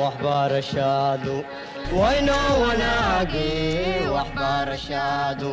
waxbarashadu waynoo wanaagee waxbarashadu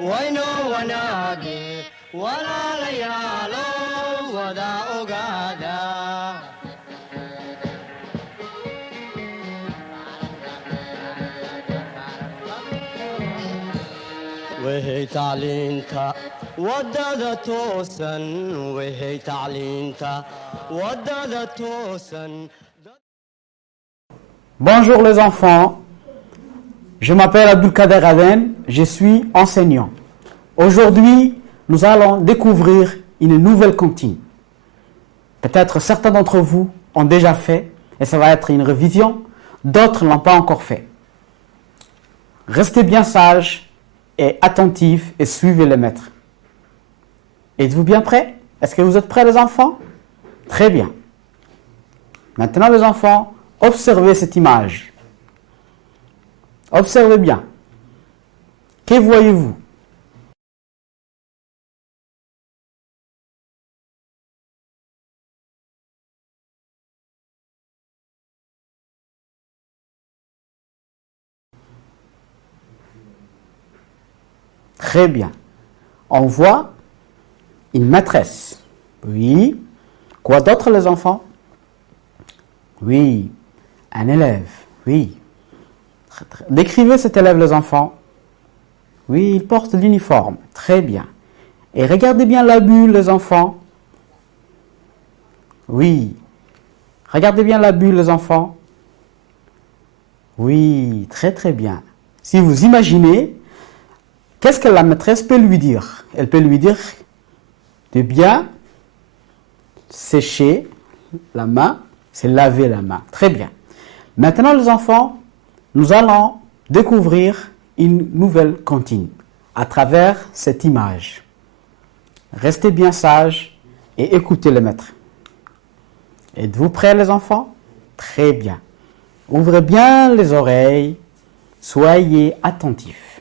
waynoo wanaagee walaalayaalo wada ogaada وهي تعلينتا ودادة توسن وهي تعلينتا ودادة توسن. Bonjour les enfants, je m'appelle Abdulkader Aden, je suis enseignant. Aujourd'hui, nous allons découvrir une nouvelle comptine. Peut-être certains d'entre vous ont déjà fait et ça va être une révision, d'autres ne l'ont pas encore fait. Restez bien sages et attentifs et suivez le maître. Êtes-vous bien prêts? Est-ce que vous êtes prêts les enfants? Très bien. Maintenant les enfants, observez cette image. Observez bien. Que voyez-vous? Très bien. On voit une maîtresse. Oui. Quoi d'autre les enfants? Oui. Un élève. Oui. Décrivez cet élève les enfants. Oui, il porte l'uniforme. Très bien. Et regardez bien la bulle les enfants. Oui. Regardez bien la bulle les enfants. Oui, très très bien. Si vous imaginez, qu'est-ce que la maîtresse peut lui dire? Elle peut lui dire de bien sécher la main, c'est laver la main. Très bien. Maintenant les enfants, nous allons découvrir une nouvelle comptine à travers cette image. Restez bien sages et écoutez le maître. Êtes-vous prêts les enfants? Très bien. Ouvrez bien les oreilles, soyez attentifs.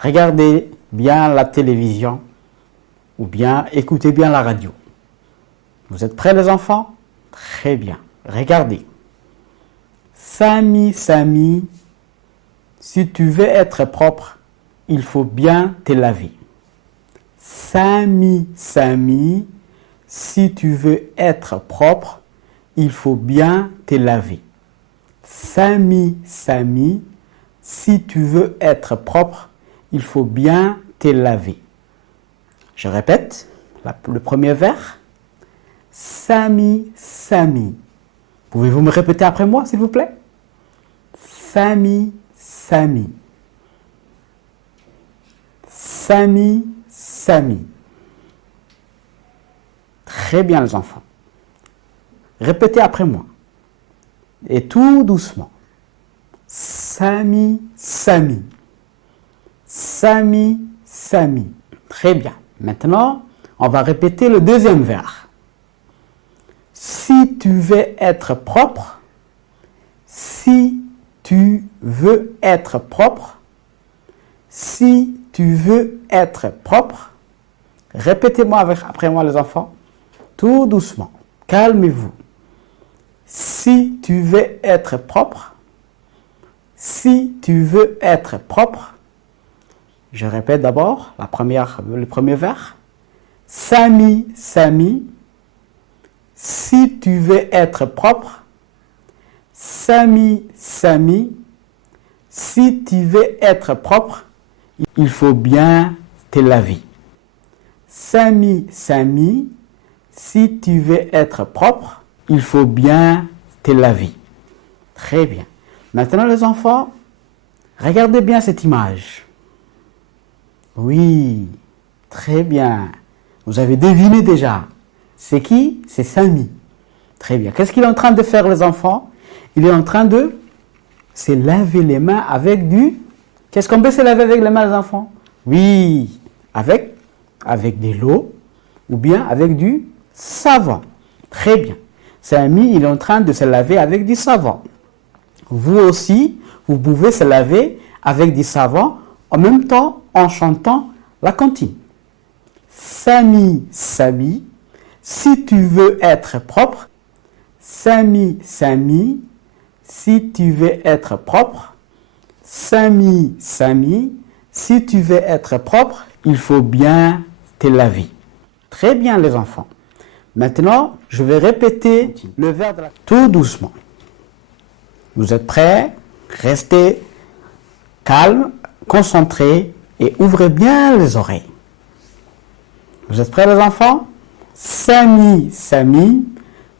Regardez bien la télévision ou bien écoutez bien la radio. Vous êtes prêts les enfants? Très bien. Regardez. Sami, Sami, si tu veux être propre, il faut bien te laver. Sami, Sami, si tu veux être propre, il faut bien te laver. Sami, Sami, si tu veux être propre, il faut bien te laver. Je répète, le premier vers. Sami, Sami. Pouvez-vous me répéter après moi, s'il vous plaît? Sami, Sami. Sami, Sami. Très bien les enfants. Répétez après moi. Et tout doucement. Sami, Sami. Sami, Sami. Très bien. Maintenant, on va répéter le deuxième vers. Si tu veux être propre, si tu veux être propre, si tu veux être propre, répétez-moi après moi les enfants, tout doucement, calmez-vous. Si tu veux être propre, si tu veux être propre, je répète d'abord le premier vers. Sami, Sami, si tu veux être propre. Sami, Sami, si tu veux être propre, il faut bien te laver. Sami, Sami, si tu veux être propre, il faut bien te laver. Très bien. Maintenant les enfants, regardez bien cette image. Oui, très bien. Vous avez deviné déjà. C'est qui? C'est Sami. Très bien. Qu'est-ce qu'il est en train de faire les enfants? Il est en train de se laver les mains avec du... Qu'est-ce qu'on peut se laver avec les mains les enfants? Oui, avec de l'eau ou bien avec du savon. Très bien. Sami, il est en train de se laver avec du savon. Vous aussi, vous pouvez se laver avec du savon en même temps en chantant la comptine. Sami, Sami, si tu veux être propre. Sami, Sami, si tu veux être propre. Samy, Samy, si tu veux être propre, il faut bien te laver. Très bien les enfants. Maintenant, je vais répéter le verbe tout doucement. Vous êtes prêts? Restez calme, concentrés et ouvrez bien les oreilles. Vous êtes prêts les enfants? Samy, Samy,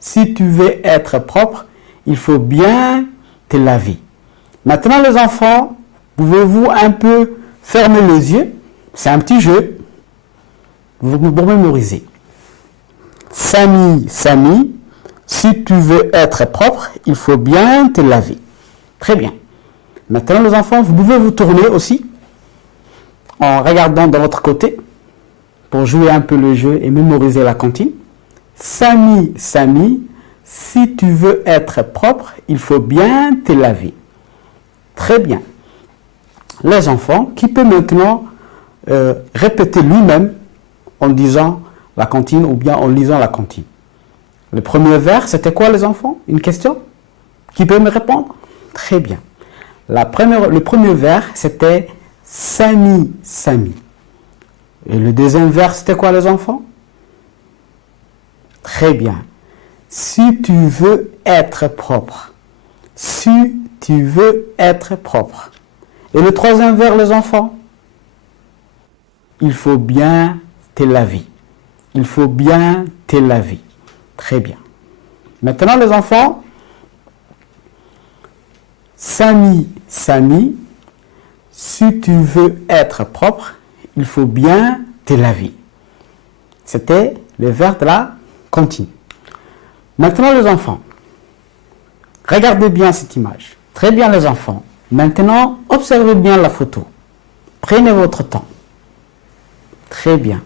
si tu veux être propre, il faut bien te laver. Maintenant les enfants, pouvez-vous un peu fermer les yeux? C'est un petit jeu. Vous mémorisez. Samy, Samy, si tu veux être propre, il faut bien te laver. Très bien. Maintenant les enfants, vous pouvez vous tourner aussi en regardant de l'autre côté pour jouer un peu le jeu et mémoriser la comptine. Samy, Samy, si tu veux être propre, il faut bien te laver. Très bien. Les enfants, qui peut maintenant répéter lui-même en disant la comptine ou bien en lisant la comptine. Le premier vers, c'était quoi les enfants? Une question? Qui peut me répondre? Très bien. Le premier vers, c'était Samy, Samy. Et le deuxième vers, c'était quoi les enfants? Très bien. Si tu veux être propre. Si tu veux être propre. Et le troisième vers, les enfants? Il faut bien te laver. Il faut bien te laver. Très bien. Maintenant, les enfants, Samy, Samy, si tu veux être propre, il faut bien te laver. C'était le vers de la comptine. Maintenant, les enfants, regardez bien cette image. Très bien, les enfants. Maintenant, observez bien la photo. Prenez votre temps. Très bien.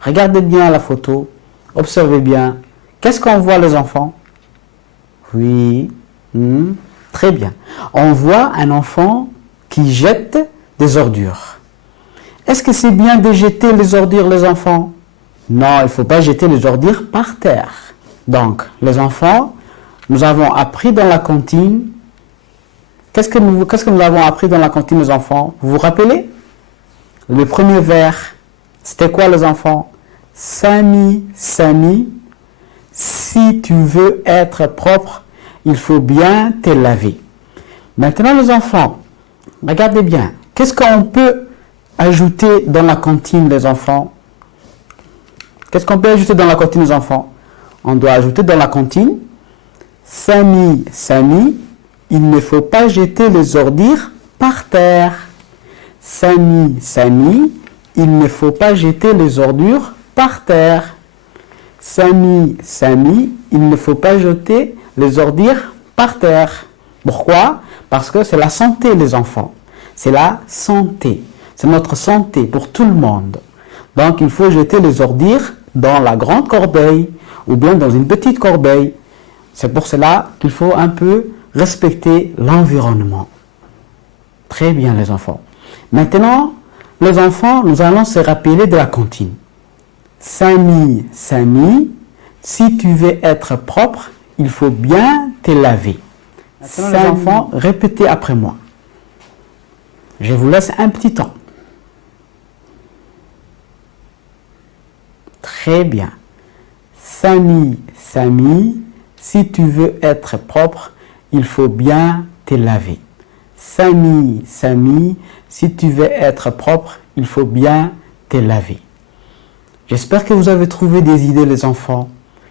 Regardez bien la photo. Observez bien. Qu'est-ce qu'on voit, les enfants? Oui. Très bien. On voit un enfant qui jette des ordures. Est-ce que c'est bien de jeter les ordures, les enfants? Non, il ne faut pas jeter les ordures par terre. Donc, les enfants, nous avons appris dans la comptine. Qu'est-ce que nous avons appris dans la comptine, les enfants? Vous vous rappelez? Le premier vers, c'était quoi, les enfants? Samy, Samy, si tu veux être propre, il faut bien te laver. Maintenant, les enfants, regardez bien. Qu'est-ce qu'on peut ajouter dans la comptine, les enfants? Qu'est-ce qu'on peut ajouter dans la comptine, les enfants? On doit ajouter dans la comptine, Samy, Samy, il ne faut pas jeter les ordures par terre. Samy, Samy, il ne faut pas jeter les ordures par terre. Samy, Samy, il ne faut pas jeter les ordures par terre. Pourquoi? Parce que c'est la santé, les enfants. C'est la santé. C'est notre santé pour tout le monde. Donc, il faut jeter les ordures dans la grande corbeille ou bien dans une petite corbeille. C'est pour cela qu'il faut un peu respecter l'environnement. Très bien, les enfants. Maintenant, les enfants, nous allons se rappeler de la comptine. Samy, Samy, si tu veux être propre, il faut bien te laver. Maintenant, les enfants, répétez après moi. Je vous laisse un petit temps. Très bien. Samy, Samy, si tu veux être propre, il faut bien te laver. Samy, Samy, si tu veux être propre, il faut bien te laver. J'espère que vous avez trouvé des idées, les enfants,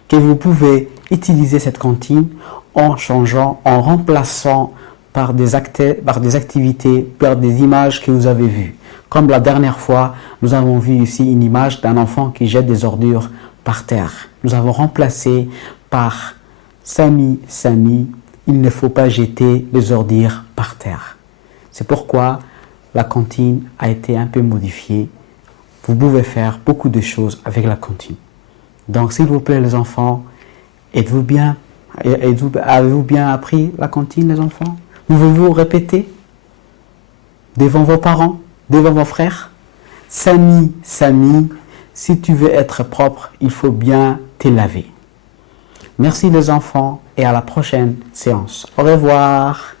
que vous pouvez utiliser cette comptine en changeant, en remplaçant par des activités, par des images que vous avez vues. Comme la dernière fois, nous avons vu ici une image d'un enfant qui jette des ordures par terre. Nous avons remplacé par Samy, Samy, il ne faut pas jeter les ordures par terre. C'est pourquoi la comptine a été un peu modifiée. Vous pouvez faire beaucoup de choses avec la comptine. Donc, s'il vous plaît, les enfants, avez-vous bien appris la comptine, les enfants? Pouvez-vous répéter devant vos parents, devant vos frères? Samy, Samy, si tu veux être propre, il faut bien te laver. Merci les enfants. et à la prochaine séance. Au revoir.